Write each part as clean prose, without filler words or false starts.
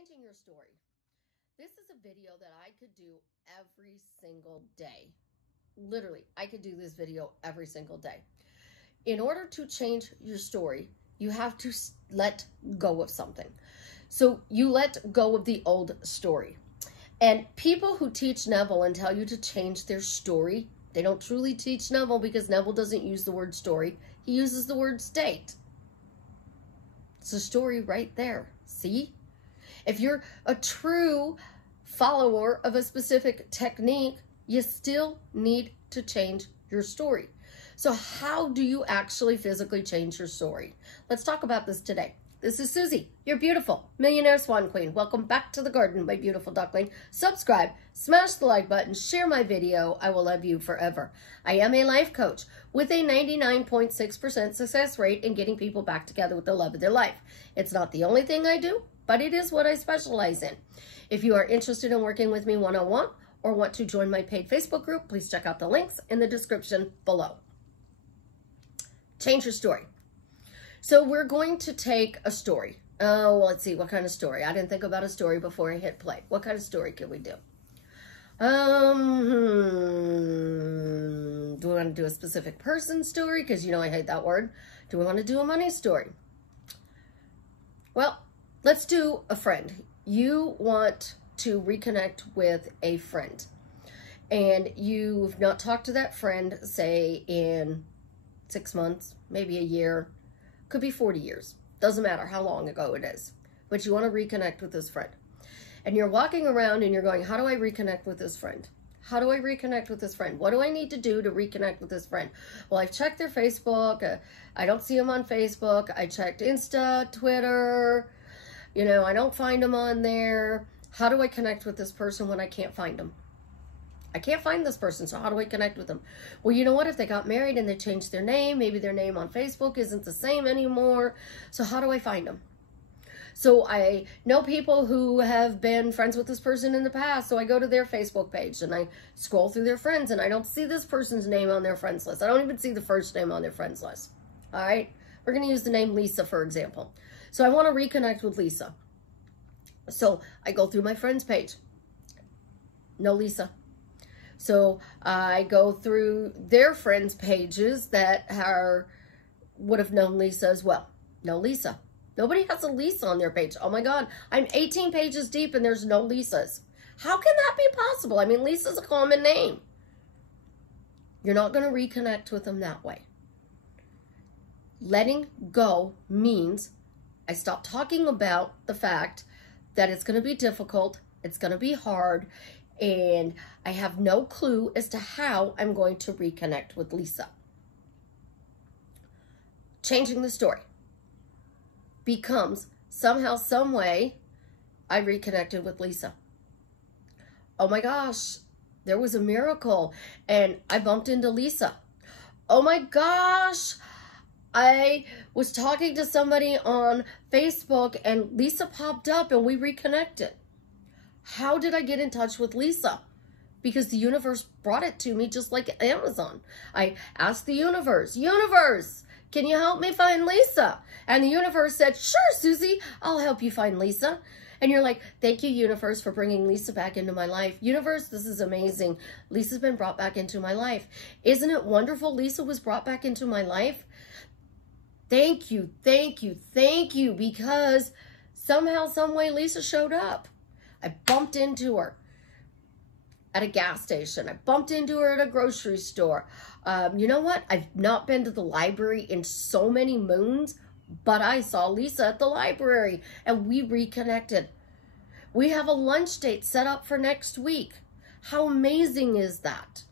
Changing your story. This is a video that I could do every single day. Literally, I could do this video every single day. In order to change your story, you have to let go of something. So you let go of the old story. And people who teach Neville and tell you to change their story, they don't truly teach Neville, because Neville doesn't use the word story. He uses the word state. It's a story right there. See? If you're a true follower of a specific technique, you still need to change your story. So how do you actually physically change your story? Let's talk about this today. This is Susie, your beautiful millionaire swan queen. Welcome back to the garden, my beautiful duckling. Subscribe, smash the like button, share my video. I will love you forever. I am a life coach with a 99.6% success rate in getting people back together with the love of their life. It's not the only thing I do, but it is what I specialize in. If you are interested in working with me one-on-one or want to join my paid Facebook group, please check out the links in the description below. Change your story. So we're going to take a story. Oh, well, let's see, what kind of story? I didn't think about a story before I hit play. What kind of story can we do? Do we want to do a specific person story? Because you know I hate that word. Do we want to do a money story? Well, let's do a friend. You want to reconnect with a friend, and you've not talked to that friend, say, in 6 months, maybe a year, could be 40 years. Doesn't matter how long ago it is, but you want to reconnect with this friend. And you're walking around and you're going, how do I reconnect with this friend? How do I reconnect with this friend? What do I need to do to reconnect with this friend? Well, I've checked their Facebook. I don't see them on Facebook. I checked Insta, Twitter. You know, I don't find them on there. How do I connect with this person when I can't find them? I can't find this person, so how do I connect with them? Well, you know what? If they got married and they changed their name, maybe their name on Facebook isn't the same anymore. So how do I find them? So I know people who have been friends with this person in the past, so I go to their Facebook page and I scroll through their friends, and I don't see this person's name on their friends list. I don't even see the first name on their friends list. All right? We're going to use the name Lisa, for example. So I want to reconnect with Lisa. So I go through my friends page. No Lisa. So I go through their friends pages that would have known Lisa as well. No Lisa. Nobody has a Lisa on their page. Oh my God, I'm 18 pages deep and there's no Lisas. How can that be possible? I mean, Lisa's a common name. You're not going to reconnect with them that way. Letting go means I stop talking about the fact that it's going to be difficult, it's going to be hard, and I have no clue as to how I'm going to reconnect with Lisa. Changing the story becomes somehow, some way, I reconnected with Lisa. Oh my gosh, there was a miracle and I bumped into Lisa. Oh my gosh, I was talking to somebody on Facebook and Lisa popped up and we reconnected. How did I get in touch with Lisa? Because the universe brought it to me, just like Amazon. I asked the universe, can you help me find Lisa? And the universe said, sure, Susie, I'll help you find Lisa. And you're like, thank you, universe, for bringing Lisa back into my life. Universe, this is amazing. Lisa's been brought back into my life. Isn't it wonderful? Lisa was brought back into my life. Thank you, thank you, thank you, because somehow, some way, Lisa showed up. I bumped into her at a gas station. I bumped into her at a grocery store. You know what? I've not been to the library in so many moons, but I saw Lisa at the library and we reconnected. We have a lunch date set up for next week. How amazing is that?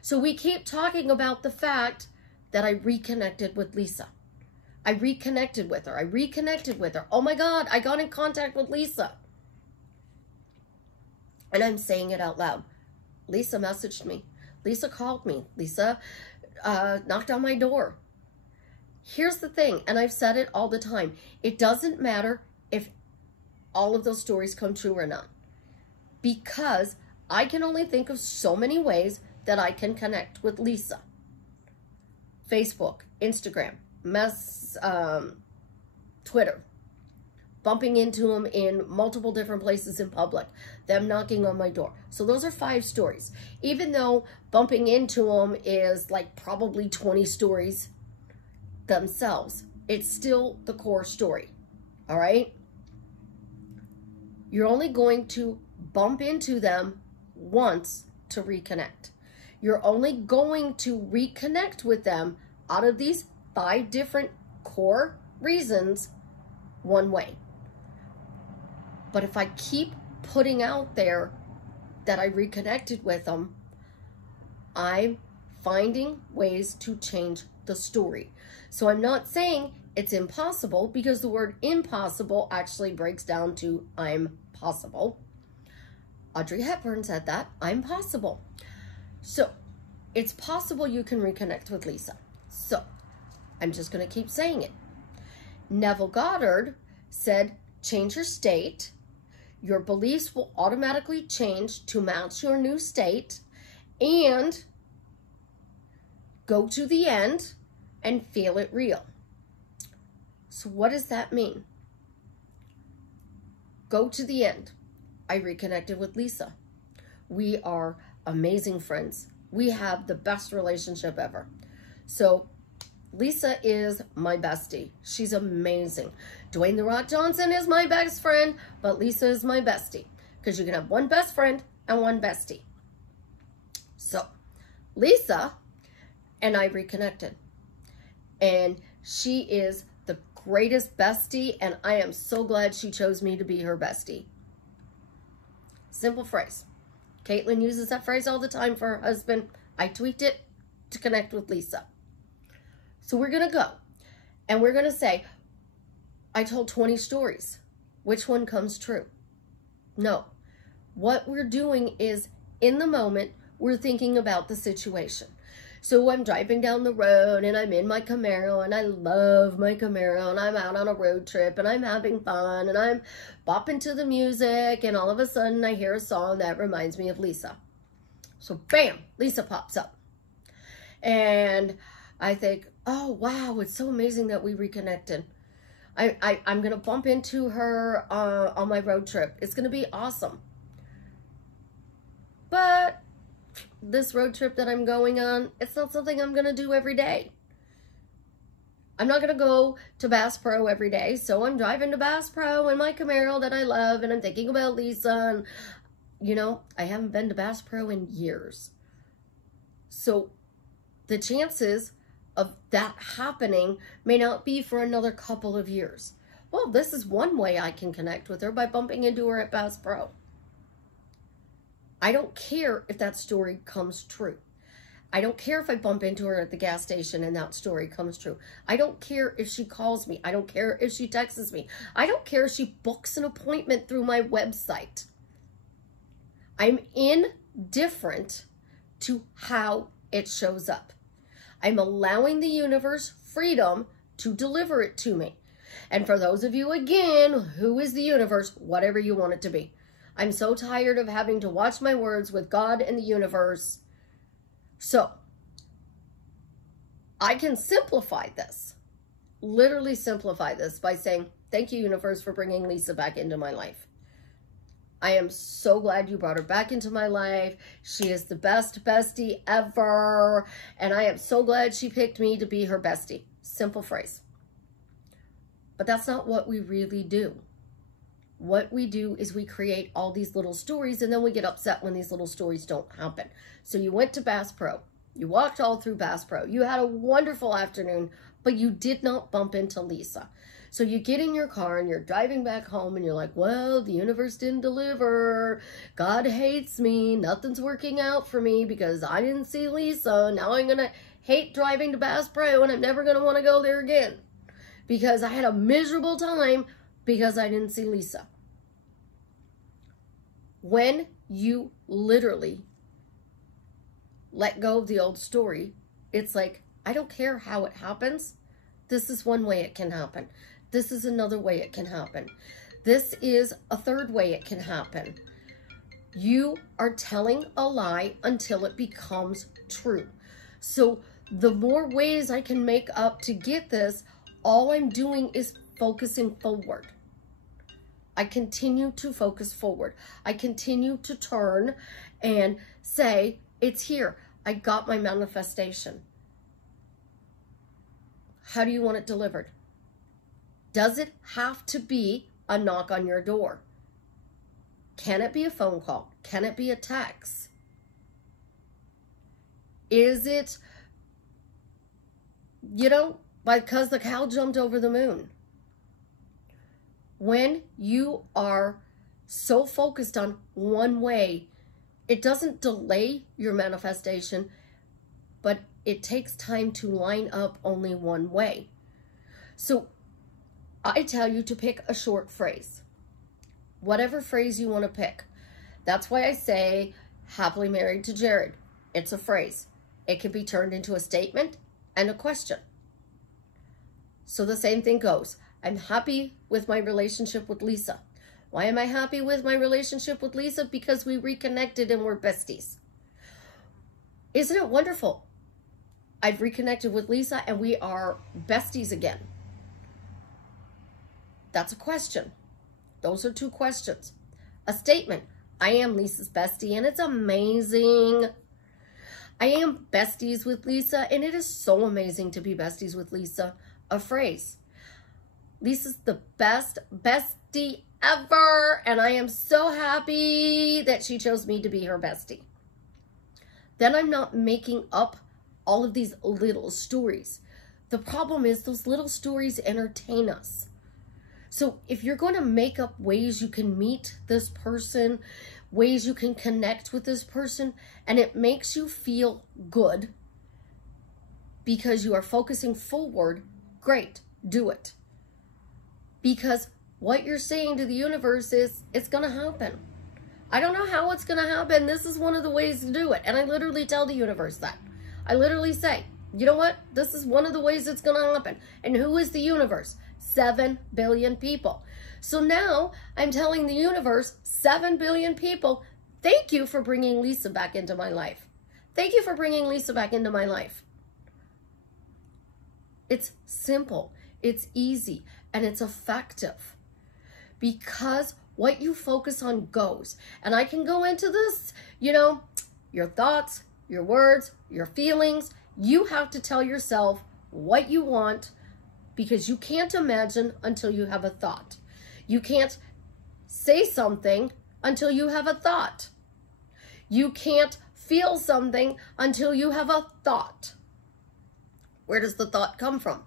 So we keep talking about the fact that I reconnected with Lisa. I reconnected with her. I reconnected with her. Oh my God, I got in contact with Lisa. And I'm saying it out loud. Lisa messaged me. Lisa called me. Lisa knocked on my door. Here's the thing, and I've said it all the time. It doesn't matter if all of those stories come true or not, because I can only think of so many ways that I can connect with Lisa. Facebook, Instagram, Twitter, bumping into them in multiple different places in public, them knocking on my door. So those are 5 stories. Even though bumping into them is like probably 20 stories themselves, it's still the core story. All right? You're only going to bump into them once to reconnect. You're only going to reconnect with them out of these 5 different core reasons one way. But if I keep putting out there that I reconnected with them, I'm finding ways to change the story. So I'm not saying it's impossible, because the word impossible actually breaks down to I'm possible. Audrey Hepburn said that, I'm possible. So it's possible you can reconnect with Lisa. So I'm just going to keep saying it. Neville Goddard said, change your state. Your beliefs will automatically change to match your new state, and go to the end and feel it real. So what does that mean? Go to the end. I reconnected with Lisa. We are amazing friends. We have the best relationship ever. So Lisa is my bestie. She's amazing. Dwayne "The Rock" Johnson is my best friend, but Lisa is my bestie, because you can have one best friend and one bestie. So Lisa and I reconnected, and she is the greatest bestie, and I am so glad she chose me to be her bestie. Simple phrase. Caitlin uses that phrase all the time for her husband. I tweaked it to connect with Lisa. So we're going to go, and we're going to say, I told 20 stories. Which one comes true? No. What we're doing is, in the moment, we're thinking about the situation. So I'm driving down the road, and I'm in my Camaro, and I love my Camaro, and I'm out on a road trip, and I'm having fun, and I'm bopping to the music, and all of a sudden I hear a song that reminds me of Lisa. So bam, Lisa pops up. And I think, oh, wow, it's so amazing that we reconnected. I'm going to bump into her on my road trip. It's going to be awesome. But this road trip that I'm going on, it's not something I'm going to do every day. I'm not going to go to Bass Pro every day. So I'm driving to Bass Pro in my Camaro that I love, and I'm thinking about Lisa. And, you know, I haven't been to Bass Pro in years. So the chances of that happening may not be for another couple of years. Well, this is one way I can connect with her, by bumping into her at Bass Pro. I don't care if that story comes true. I don't care if I bump into her at the gas station and that story comes true. I don't care if she calls me. I don't care if she texts me. I don't care if she books an appointment through my website. I'm indifferent to how it shows up. I'm allowing the universe freedom to deliver it to me. And for those of you, again, who is the universe? Whatever you want it to be. I'm so tired of having to watch my words with God and the universe. So I can simplify this, literally simplify this, by saying, thank you, universe, for bringing Lisa back into my life. I am so glad you brought her back into my life. She is the best bestie ever. And I am so glad she picked me to be her bestie. Simple phrase. But that's not what we really do. What we do is we create all these little stories, and then we get upset when these little stories don't happen. So you went to Bass Pro. You walked all through Bass Pro. You had a wonderful afternoon, but you did not bump into Lisa. So you get in your car and you're driving back home, and you're like, well, the universe didn't deliver. God hates me. Nothing's working out for me because I didn't see Lisa. Now I'm going to hate driving to Bass Pro, and I'm never going to want to go there again because I had a miserable time because I didn't see Lisa. When you literally let go of the old story, it's like, I don't care how it happens. This is one way it can happen. This is another way it can happen. This is a third way it can happen. You are telling a lie until it becomes true. So the more ways I can make up to get this, all I'm doing is focusing forward. I continue to focus forward. I continue to turn and say, it's here. I got my manifestation. How do you want it delivered? Does it have to be a knock on your door? Can it be a phone call? Can it be a text? Is it, because the cow jumped over the moon? When you are so focused on one way, it doesn't delay your manifestation, but it takes time to line up only one way. So I tell you to pick a short phrase, whatever phrase you want to pick. That's why I say happily married to Jared. It's a phrase. It can be turned into a statement and a question. So the same thing goes. I'm happy with my relationship with Lisa. Why am I happy with my relationship with Lisa? Because we reconnected and we're besties. Isn't it wonderful? I've reconnected with Lisa and we are besties again. That's a question. Those are two questions. A statement. I am Lisa's bestie and it's amazing. I am besties with Lisa and it is so amazing to be besties with Lisa. A phrase. Lisa's the best bestie ever, and I am so happy that she chose me to be her bestie. Then I'm not making up all of these little stories. The problem is those little stories entertain us. So if you're going to make up ways you can meet this person, ways you can connect with this person, and it makes you feel good because you are focusing forward, great, do it. Because what you're saying to the universe is, it's going to happen. I don't know how it's going to happen. This is one of the ways to do it. And I literally tell the universe that. I literally say, you know what? This is one of the ways it's going to happen. And who is the universe? 7 billion people. So now I'm telling the universe, 7 billion people, thank you for bringing Lisa back into my life. Thank you for bringing Lisa back into my life. It's simple. It's easy. And it's effective because what you focus on goes. And I can go into this, your thoughts, your words, your feelings. You have to tell yourself what you want because you can't imagine until you have a thought. You can't say something until you have a thought. You can't feel something until you have a thought. Where does the thought come from?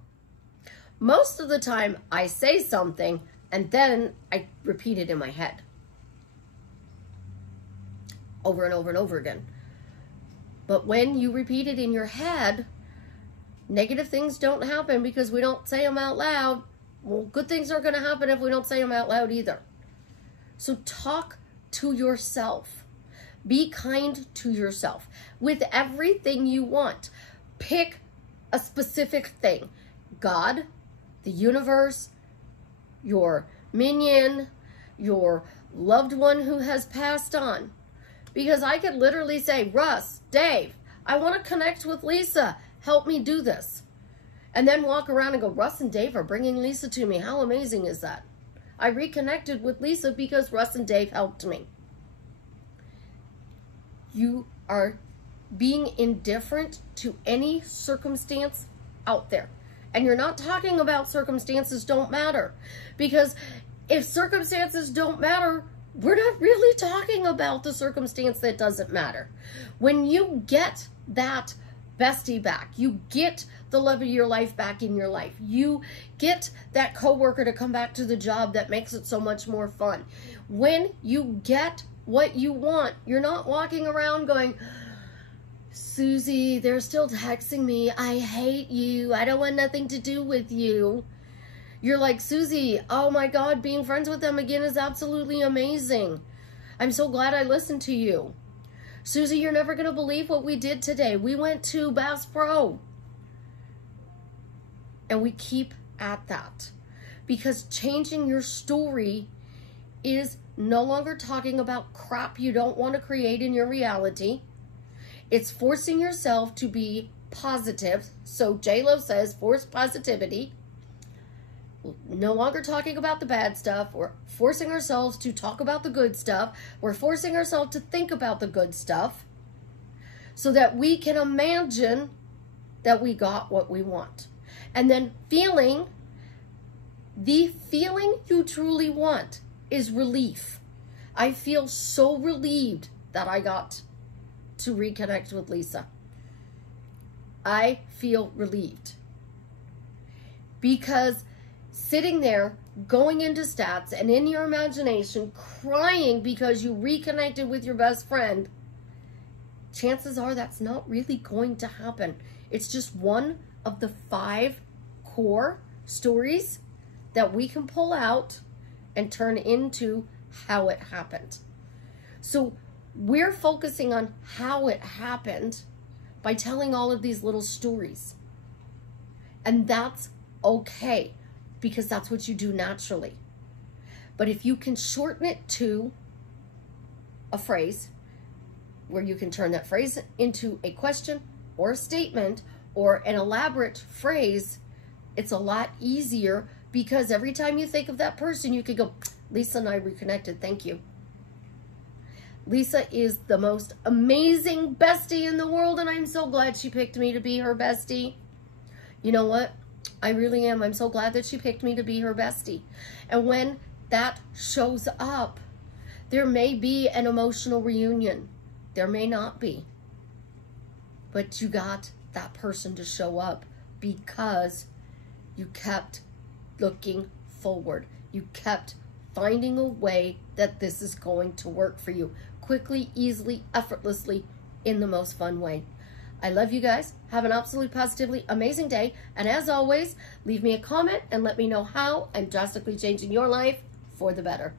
Most of the time, I say something and then I repeat it in my head. Over and over and over again. But when you repeat it in your head, negative things don't happen because we don't say them out loud. Well, good things aren't going to happen if we don't say them out loud either. So talk to yourself. Be kind to yourself with everything you want. Pick a specific thing. God, the universe, your minion, your loved one who has passed on. Because I could literally say, Russ, Dave, I want to connect with Lisa. Help me do this. And then walk around and go, Russ and Dave are bringing Lisa to me. How amazing is that? I reconnected with Lisa because Russ and Dave helped me. You are being indifferent to any circumstance out there. And you're not talking about circumstances don't matter. Because if circumstances don't matter, we're not really talking about the circumstance that doesn't matter. When you get that bestie back, you get the love of your life back in your life, you get that coworker to come back to the job that makes it so much more fun. When you get what you want, you're not walking around going, Susie, they're still texting me. I hate you. I don't want nothing to do with you. You're like, Susie, oh my God, being friends with them again is absolutely amazing. I'm so glad I listened to you. Susie, you're never going to believe what we did today. We went to Bass Pro. And we keep at that. Because changing your story is no longer talking about crap you don't want to create in your reality. It's forcing yourself to be positive. So J-Lo says, force positivity. no longer talking about the bad stuff. We're forcing ourselves to talk about the good stuff. We're forcing ourselves to think about the good stuff so that we can imagine that we got what we want. And then the feeling you truly want is relief. I feel so relieved that I got to reconnect with Lisa. I feel relieved. Because sitting there, going into stats, and in your imagination, crying because you reconnected with your best friend, chances are that's not really going to happen. It's just one of the 5 core stories that we can pull out and turn into how it happened. So we're focusing on how it happened by telling all of these little stories. And that's okay, because that's what you do naturally. But if you can shorten it to a phrase, where you can turn that phrase into a question or a statement or an elaborate phrase, it's a lot easier, because every time you think of that person, you could go, Lisa and I reconnected, thank you. Lisa is the most amazing bestie in the world, and I'm so glad she picked me to be her bestie. You know what? I really am. I'm so glad that she picked me to be her bestie. And when that shows up, there may be an emotional reunion. There may not be. But you got that person to show up because you kept looking forward. You kept finding a way that this is going to work for you. Quickly, easily, effortlessly, in the most fun way. I love you guys. Have an absolutely positively amazing day. And as always, leave me a comment and let me know how I'm drastically changing your life for the better.